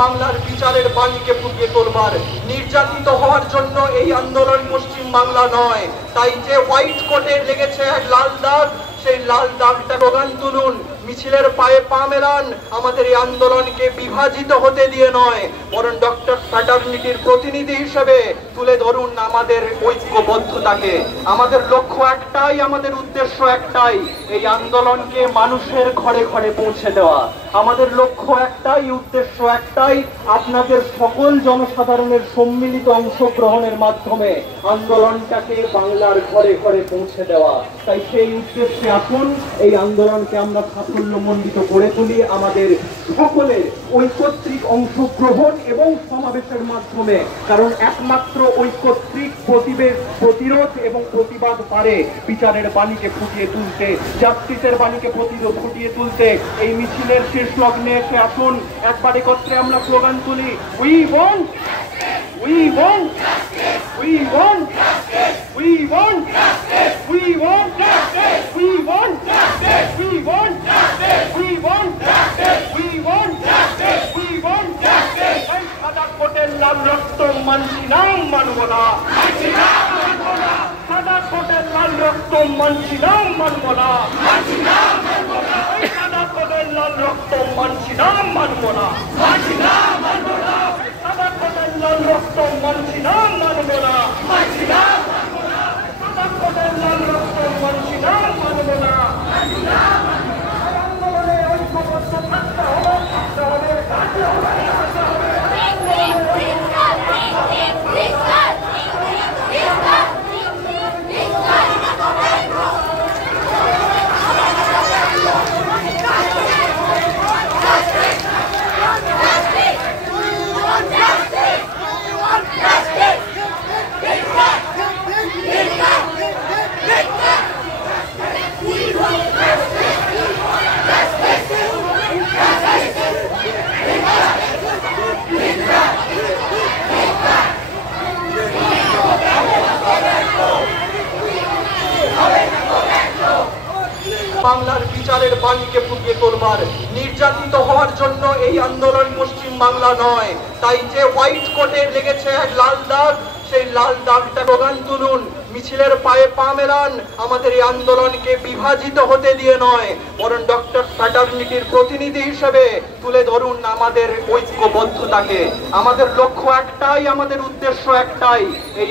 বাংলার বিচারের বাণীকে ফুটিয়ে তোলবার, নির্যাতিত হওয়ার জন্য এই আন্দোলন পশ্চিম বাংলা নয়। তাই যে হোয়াইট কোটে লেগেছে এক লাল দাগ, সেই লাল দাগটা স্লোগান তুলুন, মিছিলের পায়ে পা মেলান। আমাদের এই আন্দোলনকে বিভাজিত হতে দিয়ে নয়, বরং ডক্টর ফ্র্যাটার্নিটির প্রতিনিধি হিসেবে তুলে ধরুন আমাদের ঐক্যবদ্ধতাকে। আমাদের লক্ষ্য একটাই, আমাদের উদ্দেশ্য একটাই, এই আন্দোলনকে মানুষের ঘরে ঘরে পৌঁছে দেওয়া। আমাদের লক্ষ্য একটাই, উদ্দেশ্য একটাই, আপনাদের সকল জনসাধারণের সম্মিলিত অংশগ্রহণের মাধ্যমে আন্দোলনটাকে বাংলার ঘরে ঘরে পৌঁছে দেওয়া। তাই সেই উদ্দেশ্যে আসুন এই আন্দোলনকে আমরা সাফল্যমণ্ডিত করে তুলি আমাদের সকলের ঐকত্রিক অংশগ্রহণ এবং সমাবেশের মাধ্যমে। কারণ একমাত্র ঐকত্রিক প্রতিরোধ এবং প্রতিবাদ পারে বিচারের বাণীকে ফুটিয়ে তুলতে, জাস্টিসের বাণীকে ফুটিয়ে তুলতে। এই মিছিলের শেষ লগ্নে এসে আসুন একবার একত্রে আমরা স্লোগান তুলি, we want, we want, we want, we want, we want, we want, we want, we want, we want, we want. এই সাদা কোটের লাল রক্ত মানছি না, মানব না, সাদা কোটের লাল রক্ত মানছি না, মানব না, সাদা কোটের লাল রক্ত মানছি না, মানব না, সাদা কোটের লাল রক্ত মানছি না, মানব না, সাদা কোটের লাল রক্ত মানছি না, মানব না। আন্দোলনে ঐক্যবদ্ধ থাকতে হবে, থাকতে হবে, থাকতে হবে। বাংলার বিচারের বাণীকে ফুটিয়ে তোলবার, নির্যাতিত হওয়ার জন্য এই আন্দোলন পশ্চিম বাংলা নয়। তাই যে হোয়াইট কোটে লেগেছে এক লাল দাগ, সেই লাল দাগটা স্লোগান তুলুন, মিছিলের পায়ে পা মেলান। আমাদের এই আন্দোলনকে বিভাজিত হতে দিয়ে নয়, বরং ডক্টর ফ্র্যাটার্নিটির প্রতিনিধি হিসেবে তুলে ধরুন আমাদের ঐক্যবদ্ধতাকে। আমাদের লক্ষ্য একটাই, আমাদের উদ্দেশ্য একটাই, এই